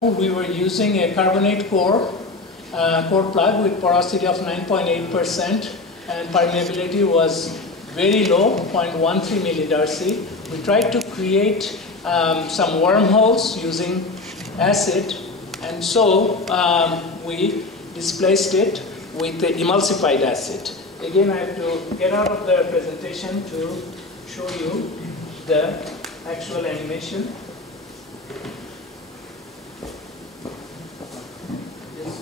We were using a carbonate core plug with porosity of 9.8%, and permeability was very low, 0.13 millidarcy. We tried to create some wormholes using acid, and so we displaced it with the emulsified acid. Again, I have to get out of the presentation to show you the actual animation.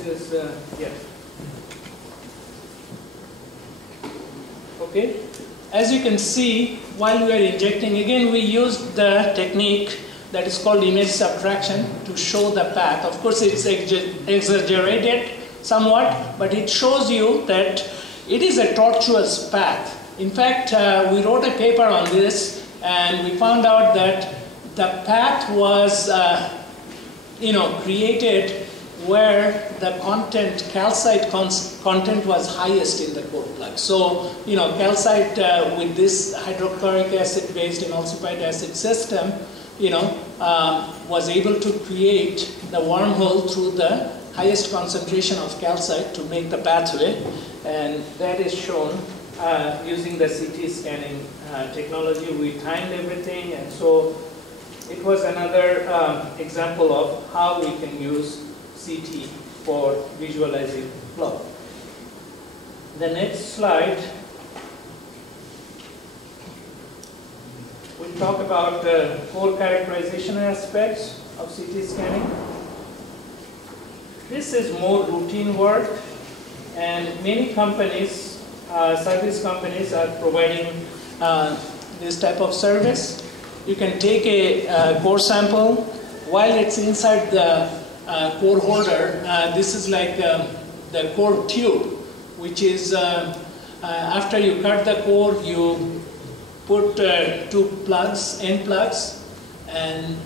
This is, yeah. Okay. As you can see, while we are injecting, again we used the technique that is called image subtraction to show the path. Of course, it's exaggerated somewhat, but it shows you that it is a tortuous path. In fact, we wrote a paper on this, and we found out that the path was, created where the calcite content was highest in the core plug. So, calcite with this hydrochloric acid based emulsified acid system, was able to create the wormhole through the highest concentration of calcite to make the pathway, and that is shown using the CT scanning technology. We timed everything, and so it was another example of how we can use CT for visualizing flow. The next slide, we'll talk about core characterization aspects of CT scanning. This is more routine work, and many companies, service companies, are providing this type of service. You can take a core sample while it's inside the core holder. This is like the core tube, which is after you cut the core, you put two plugs, end plugs, and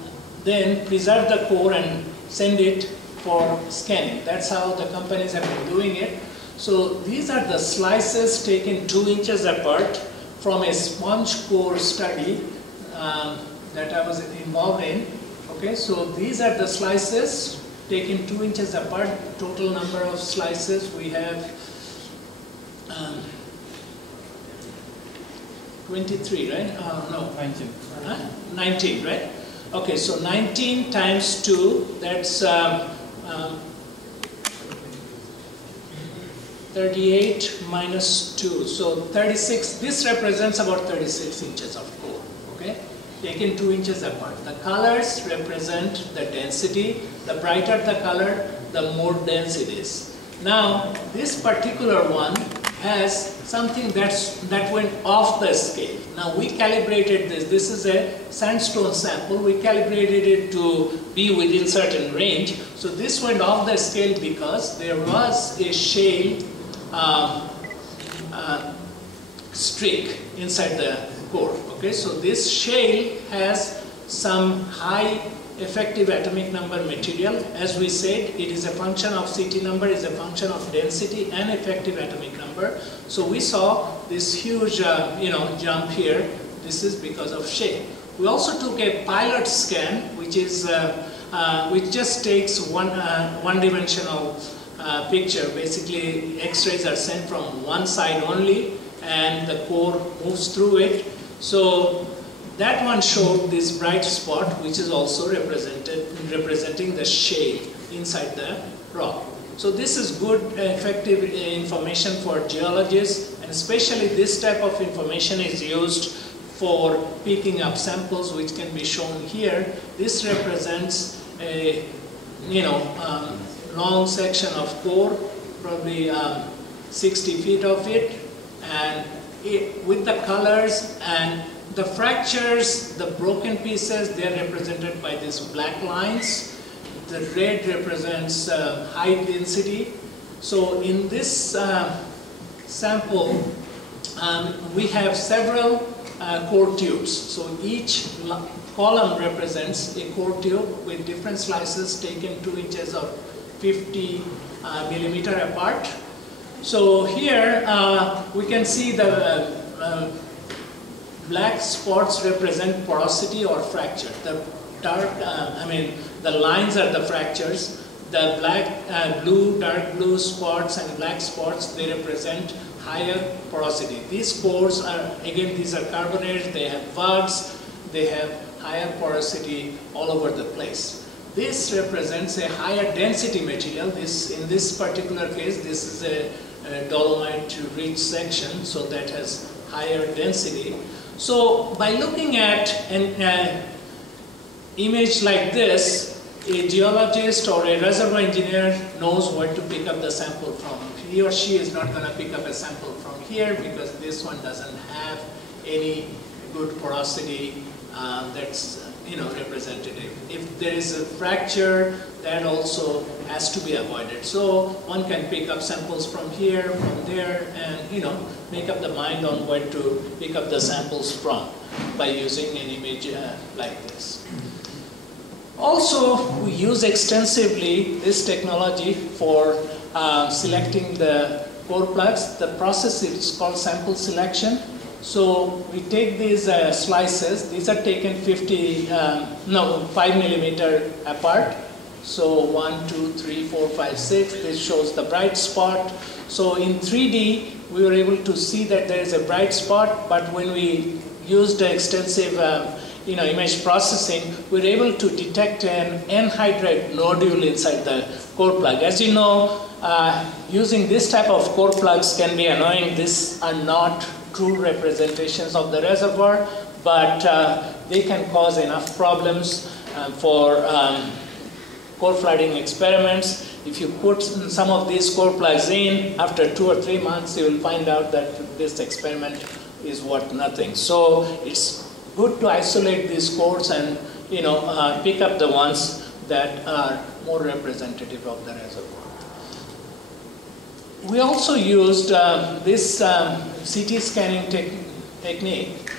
then preserve the core and send it for scanning. That's how the companies have been doing it. So these are the slices taken 2 inches apart from a sponge core study that I was involved in. Okay, so these are the slices taken 2 inches apart. Total number of slices we have 23, right? No, 19. 19, right? Okay, so 19 times 2, that's 38 minus 2, so 36. This represents about 36 inches of core. Okay, taken 2 inches apart. The colors represent the density. The brighter the color, the more dense it is. Now, this particular one has something that went off the scale. Now, we calibrated this. This is a sandstone sample. We calibrated it to be within certain range. So this went off the scale because there was a shale streak inside the core. Okay, so this shale has some high effective atomic number material. As we said, it is a function of CT number, is a function of density and effective atomic number. So we saw this huge jump here. This is because of shale. We also took a pilot scan, which is which just takes one-dimensional picture. Basically, X-rays are sent from one side only, and the core moves through it. So that one showed this bright spot, which is also representing the shale inside the rock. So this is good, effective information for geologists, and especially this type of information is used for picking up samples, which can be shown here. This represents a long section of core, probably 60 feet of it, and with the colors and the fractures, the broken pieces, they are represented by these black lines. The red represents high density. So in this sample, we have several core tubes. So each column represents a core tube with different slices taken 2 inches or 50 millimeter apart. So here we can see the black spots represent porosity or fracture. The dark, The lines are the fractures. The black, blue, dark blue spots and black spots, they represent higher porosity. These pores are, again, these are carbonates, they have buds, they have higher porosity all over the place. This represents a higher density material. In this particular case, this is a dolomite-rich section, so that has higher density. So by looking at an image like this, a geologist or a reservoir engineer knows where to pick up the sample from. He or she is not going to pick up a sample from here because this one doesn't have any good porosity that's representative. If there is a fracture, that also has to be avoided. So one can pick up samples from here, from there, and make up the mind on where to pick up the samples from by using an image like this. Also, we use extensively this technology for selecting the core plugs. The process is called sample selection. So we take these slices. These are taken 5 millimeter apart. So 1, 2, 3, 4, 5, 6. This shows the bright spot. So in 3D, we were able to see that there is a bright spot. But when we used extensive image processing, we were able to detect an anhydride nodule inside the core plug. As you know, using this type of core plugs can be annoying. These are not true representations of the reservoir, but they can cause enough problems for core flooding experiments. If you put some of these core plugs in, after 2 or 3 months, you will find out that this experiment is worth nothing. So it's good to isolate these cores and pick up the ones that are more representative of the reservoir. We also used this CT scanning technique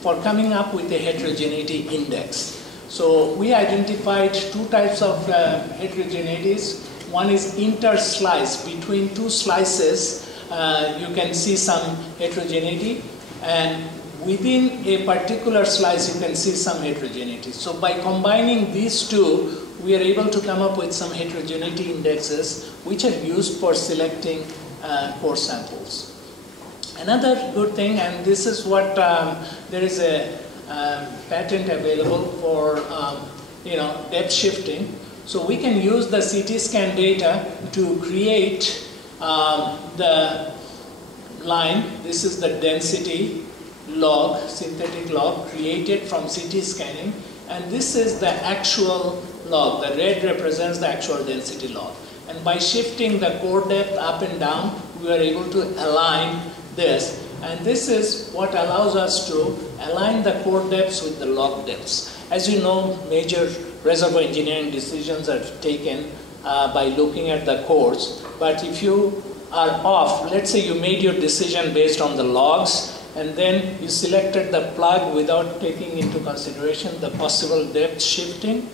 for coming up with a heterogeneity index. So we identified 2 types of heterogeneities. One is interslice. Between 2 slices, you can see some heterogeneity, and within a particular slice, you can see some heterogeneity. So by combining these 2, we are able to come up with some heterogeneity indexes which are used for selecting core samples. Another good thing, and this is what there is a patent available for depth shifting. So we can use the CT scan data to create the line. This is the density log, synthetic log created from CT scanning, and this is the actual log. The red represents the actual density log. And by shifting the core depth up and down, we are able to align this. And this is what allows us to align the core depths with the log depths. As you know, major reservoir engineering decisions are taken by looking at the cores. But if you are off, let's say you made your decision based on the logs, and then you selected the plug without taking into consideration the possible depth shifting,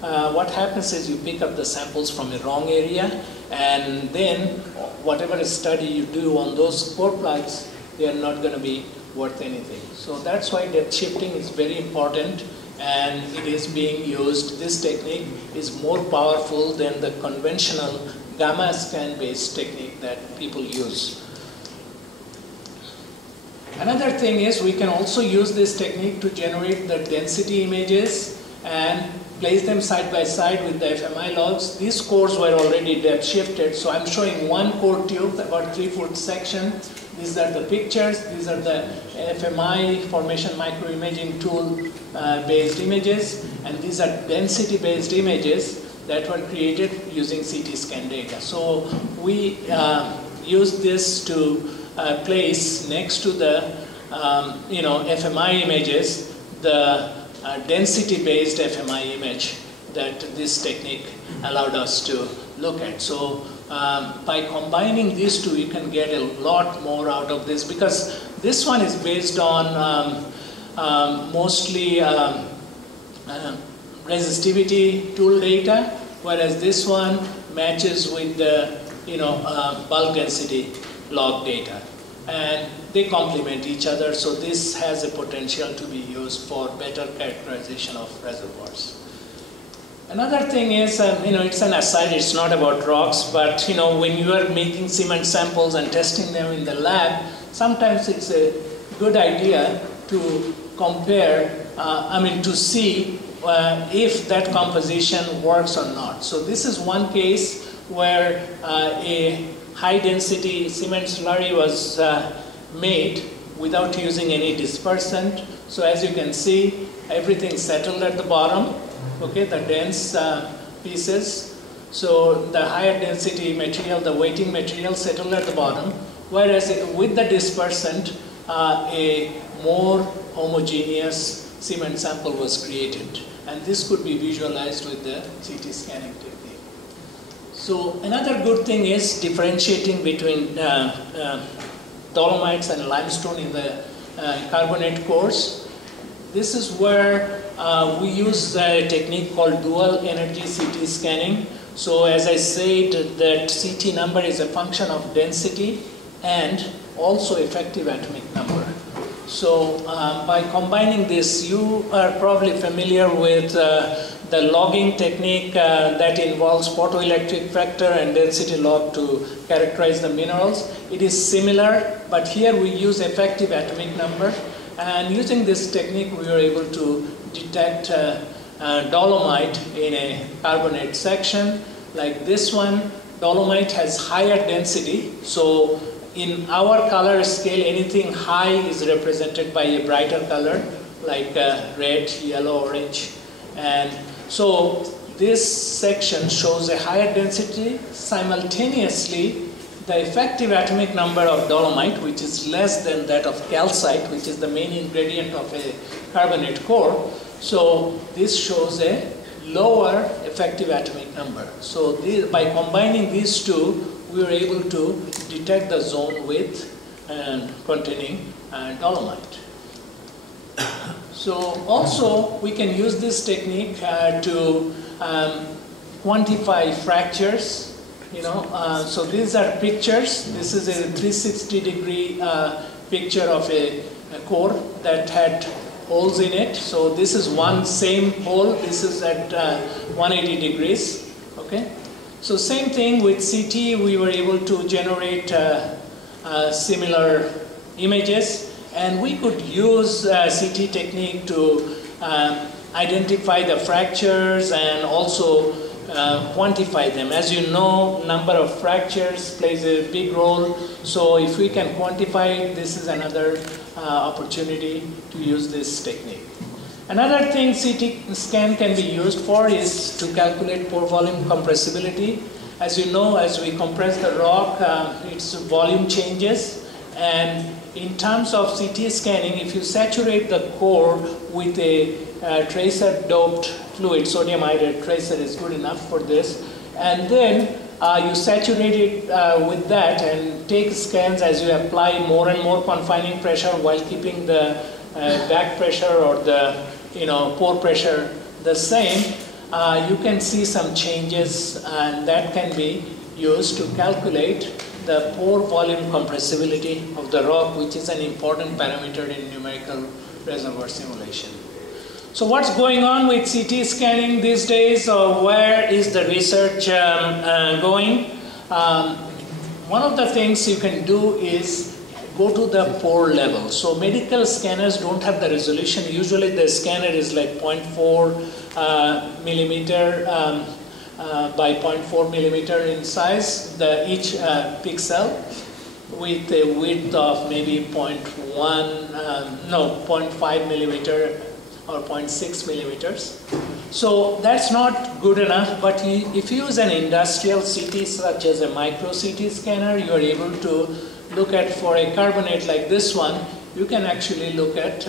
what happens is you pick up the samples from a wrong area, and then whatever study you do on those core plugs, they are not going to be worth anything. So that's why depth shifting is very important, and it is being used. This technique is more powerful than the conventional gamma scan based technique that people use. Another thing is we can also use this technique to generate the density images and place them side by side with the FMI logs. These cores were already depth shifted, so I'm showing one core tube, about 3-foot section. These are the pictures. These are the FMI formation microimaging tool based images, and these are density based images that were created using CT scan data. So we use this to place next to the FMI images the density-based FMI image that this technique allowed us to look at. So by combining these 2, you can get a lot more out of this, because this one is based on mostly resistivity tool data, whereas this one matches with the bulk density log data, and they complement each other. So this has a potential to be used for better characterization of reservoirs. Another thing is, it's an aside, it's not about rocks, but when you are making cement samples and testing them in the lab, sometimes it's a good idea to compare, to see if that composition works or not. So this is one case where a high density cement slurry was made without using any dispersant. So as you can see, everything settled at the bottom, okay, the dense pieces. So the higher density material, the weighting material settled at the bottom, whereas with the dispersant, a more homogeneous cement sample was created. And this could be visualized with the CT scanning technique. So another good thing is differentiating between dolomites and limestone in the carbonate cores. This is where we use a technique called dual energy CT scanning. So as I said, that CT number is a function of density and also effective atomic number. So by combining this, you are probably familiar with the logging technique that involves photoelectric factor and density log to characterize the minerals. It is similar, but here we use effective atomic number. And using this technique, we were able to detect dolomite in a carbonate section. Like this one, dolomite has higher density. So in our color scale, anything high is represented by a brighter color, like red, yellow, orange. And so this section shows a higher density. Simultaneously, the effective atomic number of dolomite, which is less than that of calcite, which is the main ingredient of a carbonate core. So this shows a lower effective atomic number. So by combining these two, we were able to detect the zone with containing dolomite. So also we can use this technique to quantify fractures. So these are pictures. This is a 360-degree picture of a core that had holes in it. So this is one same hole. This is at 180 degrees. Okay. So same thing with CT. We were able to generate similar images, and we could use CT technique to identify the fractures and also quantify them. As you know, number of fractures plays a big role. So if we can quantify it, this is another opportunity to use this technique. Another thing CT scan can be used for is to calculate pore volume compressibility. As you know, as we compress the rock, its volume changes. And in terms of CT scanning, if you saturate the core with a tracer-doped fluid, sodium iodide tracer is good enough for this, and then you saturate it with that and take scans as you apply more and more confining pressure while keeping the back pressure or the pore pressure the same, you can see some changes, and that can be used to calculate the pore volume compressibility of the rock, which is an important parameter in numerical reservoir simulation. So what's going on with CT scanning these days, or where is the research going? One of the things you can do is go to the pore level. So medical scanners don't have the resolution. Usually the scanner is like 0.4 millimeter by 0.4 millimeter in size, each pixel, with a width of maybe 0.5 millimeter or 0.6 millimeters. So that's not good enough, but if you use an industrial CT such as a micro CT scanner, you are able to look at, for a carbonate like this one, you can actually look at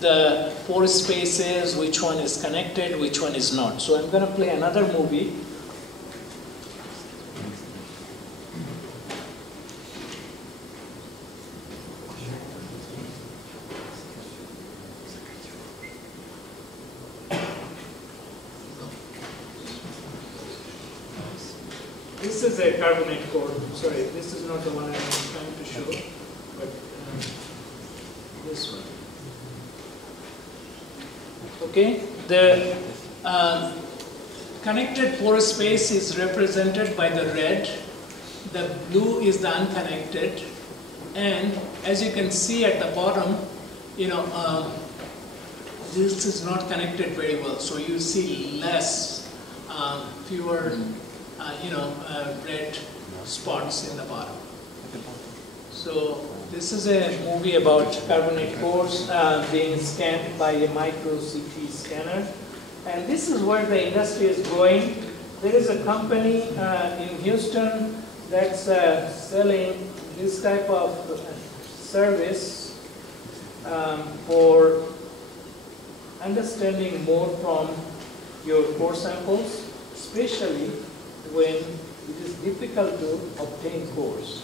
the pore spaces, which one is connected, which one is not. So I'm going to play another movie. This is a carbonate core. Sorry, this is not the one I'm trying to show, but this one. Okay, the connected pore space is represented by the red, the blue is the unconnected, and as you can see at the bottom, this is not connected very well, so you see fewer red spots in the bottom. So this is a movie about carbonate pores being scanned by a micro CT scanner, and this is where the industry is going. There is a company in Houston that's selling this type of service for understanding more from your core samples, especially when it is difficult to obtain cores.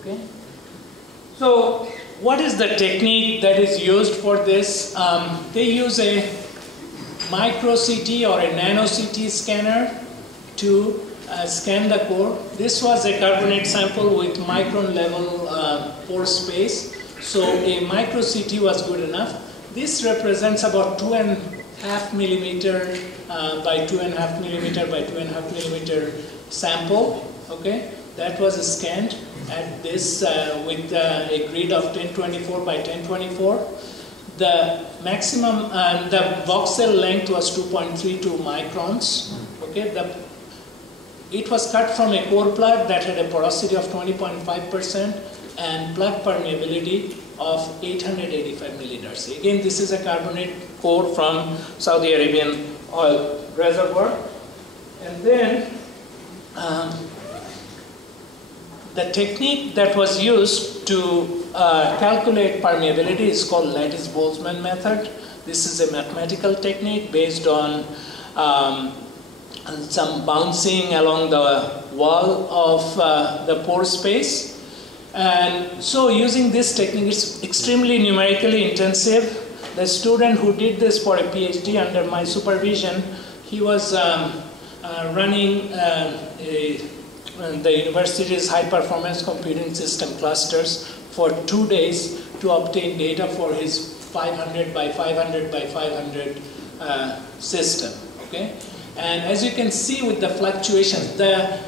Okay. So, what is the technique that is used for this? They use a micro CT or a nano CT scanner to scan the core. This was a carbonate sample with micron level pore space. So a micro CT was good enough. This represents about 2.5 millimeter by 2.5 millimeter by 2.5 millimeter sample. Okay, that was scanned at this with a grid of 1024 by 1024. The maximum the voxel length was 2.32 microns. Okay, it was cut from a core plug that had a porosity of 20.5% and plug permeability of 885 millidarcy. Again, this is a carbonate core from Saudi Arabian oil reservoir. And then the technique that was used to calculate permeability is called Lattice-Boltzmann method. This is a mathematical technique based on some bouncing along the wall of the pore space. And so using this technique, it's extremely numerically intensive. The student who did this for a PhD under my supervision, he was running the university's high-performance computing system clusters for 2 days to obtain data for his 500 by 500 by 500 system. Okay, and as you can see with the fluctuations, the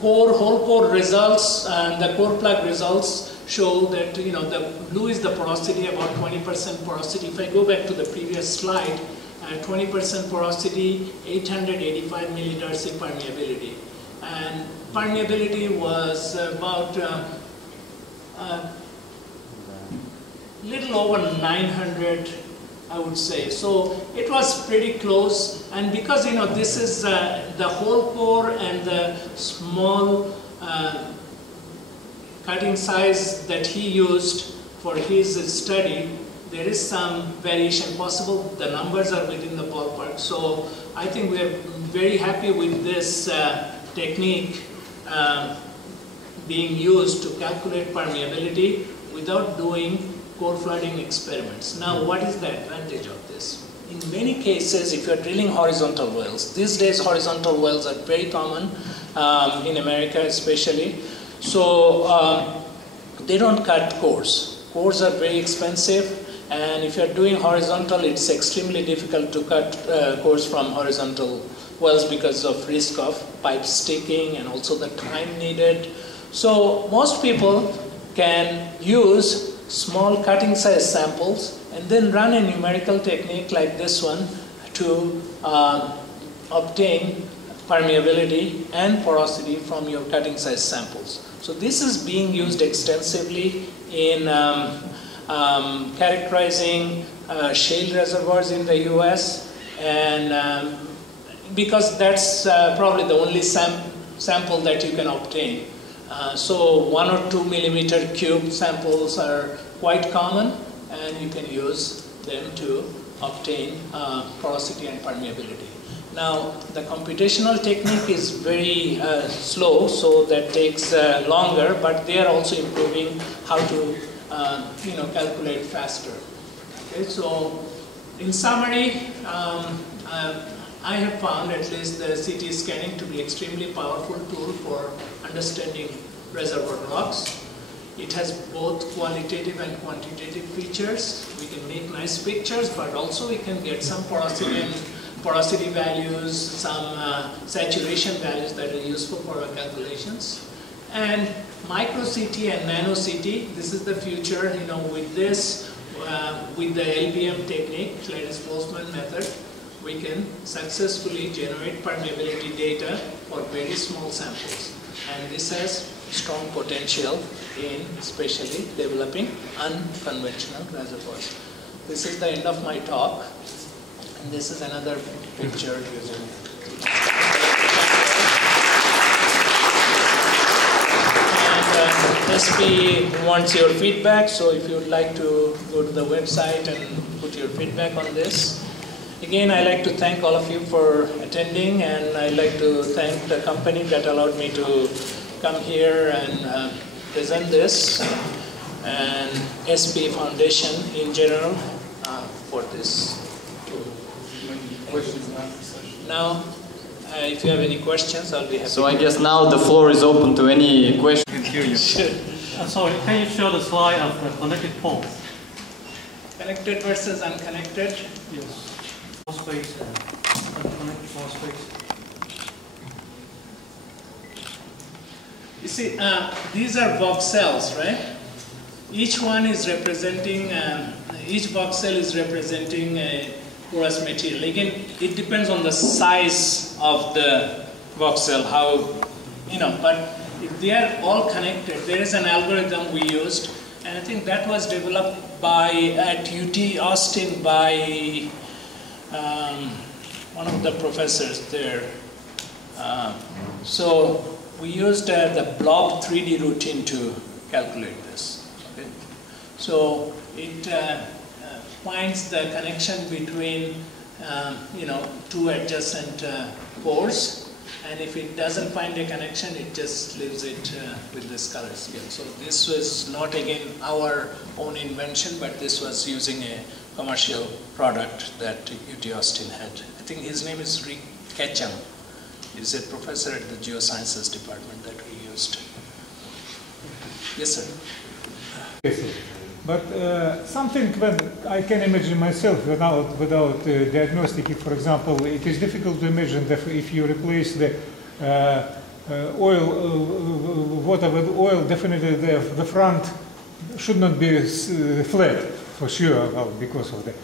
whole core results and the core plug results show that the blue is the porosity, about 20% porosity. If I go back to the previous slide, 20% porosity, 885 millidarcy permeability. And permeability was about little over 900, I would say. So it was pretty close, and because this is the whole core and the small cutting size that he used for his study, there is some variation possible. The numbers are within the ballpark. So I think we are very happy with this technique being used to calculate permeability without doing core flooding experiments. Now, what is the advantage of this? In many cases, if you're drilling horizontal wells, these days horizontal wells are very common in America especially. So they don't cut cores. Cores are very expensive, and if you're doing horizontal, it's extremely difficult to cut cores from horizontal wells because of risk of pipe sticking and also the time needed. So most people can use small cutting size samples and then run a numerical technique like this one to obtain permeability and porosity from your cutting size samples. So this is being used extensively in characterizing shale reservoirs in the US, and because that's probably the only sample that you can obtain. So 1 or 2 millimeter cube samples are quite common, and you can use them to obtain porosity and permeability. Now, the computational technique is very slow, so that takes longer, but they are also improving how to calculate faster. Okay, so in summary, I have found at least the CT scanning to be extremely powerful tool for understanding reservoir rocks. It has both qualitative and quantitative features. We can make nice pictures, but also we can get some porosity and porosity values, some saturation values that are useful for our calculations. And micro CT and nano CT, this is the future, with this, with the LBM technique, lattice Boltzmann method, we can successfully generate permeability data for very small samples. And this has strong potential in especially developing unconventional reservoirs. This is the end of my talk. And this is another picture using SPE wants your feedback, so if you would like to go to the website and put your feedback on this. Again, I'd like to thank all of you for attending, and I'd like to thank the company that allowed me to come here and present this, and SPE Foundation in general for this. Now, if you have any questions, I'll be happy. So I guess now the floor is open to any questions. I can hear you. Sure. Sorry, can you show the slide of the connected poles? Connected versus unconnected? Yes. Space and unconnected pole space. You see, these are voxels, right? Each one is representing, each voxel is representing a porous material. Again, it depends on the size of the voxel, how, but if they are all connected, there is an algorithm we used, and I think that was developed at UT Austin by one of the professors there. So we used the blob 3D routine to calculate this. Okay? So it finds the connection between two adjacent pores, and if it doesn't find a connection, it just leaves it with this color scheme. So this was not again our own invention, but this was using a commercial product that UT Austin had. I think his name is Rick Ketchum. He's a professor at the Geosciences department that we used. Yes, sir. Yes, sir. But something that I can imagine myself without diagnostic, for example, it is difficult to imagine that if you replace the water with oil, definitely the front should not be flat, for sure, because of that.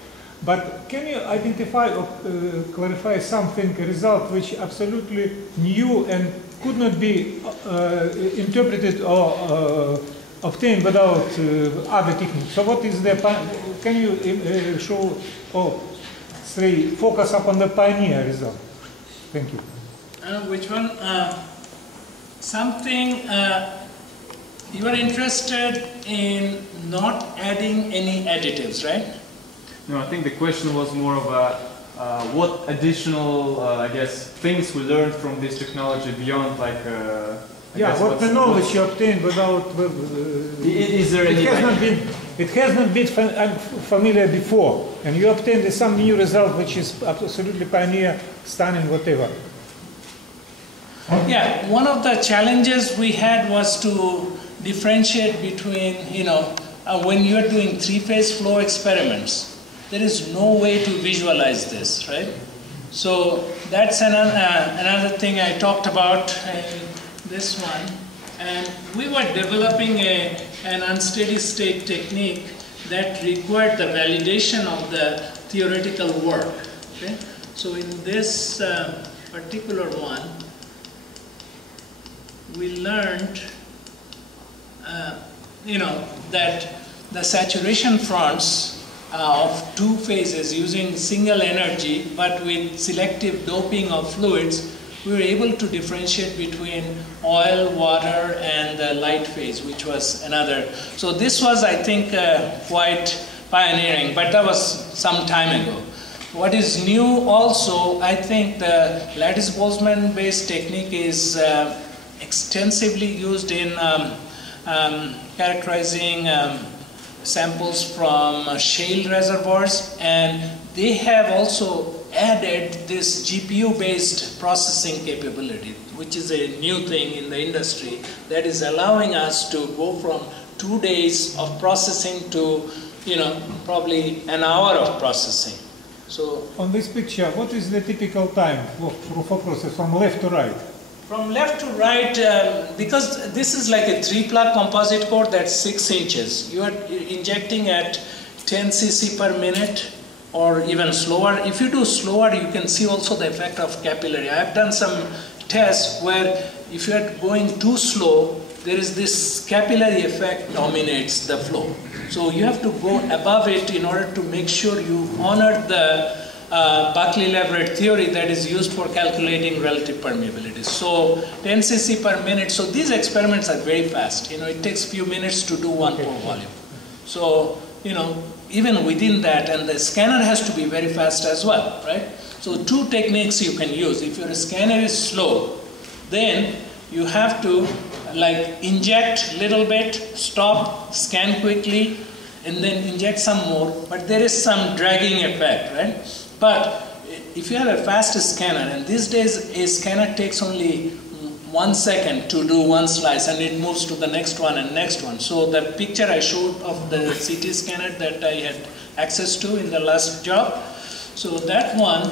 But can you identify or clarify something, a result which absolutely new and could not be interpreted or obtained without other techniques? So what is the, can you show, focus upon the pioneer result? Thank you. Which one? Something, you are interested in not adding any additives, right? No, I think the question was more of what additional, I guess, things we learned from this technology beyond, like, what the knowledge you obtained without. Is there any? It has not been familiar before, and you obtained some new result which is absolutely pioneer, stunning, whatever. Yeah, one of the challenges we had was to differentiate between, when you are doing three-phase flow experiments, there is no way to visualize this, right? So that's another thing I talked about in this one. And we were developing an unsteady state technique that required the validation of the theoretical work. Okay? So in this particular one, we learned, that the saturation fronts of two phases using single energy, but with selective doping of fluids, we were able to differentiate between oil, water, and the light phase, which was another. So this was, I think, quite pioneering, but that was some time ago. What is new also, I think the lattice Boltzmann based technique is extensively used in characterizing samples from shale reservoirs, and they have also added this GPU-based processing capability, which is a new thing in the industry that is allowing us to go from 2 days of processing to, probably an hour of processing. So on this picture, what is the typical time for process from left to right? from left to right, because this is like a 3-plug composite core that's 6 inches. You are injecting at 10 cc per minute or even slower. If you do slower, you can see also the effect of capillary. I have done some tests where if you are going too slow, there is this capillary effect dominates the flow. So you have to go above it in order to make sure you honor the Buckley-Leverett theory that is used for calculating relative permeability. So 10 cc per minute. So these experiments are very fast. It takes few minutes to do 1 pore volume. So even within that, and the scanner has to be very fast as well, right? So 2 techniques you can use. If your scanner is slow, then you have to inject little bit, stop, scan quickly, and then inject some more. But there is some dragging effect, right? But if you have a fast scanner, and these days a scanner takes only 1 second to do 1 slice, and it moves to the next one and next one. So the picture I showed of the CT scanner that I had access to in the last job, so that one,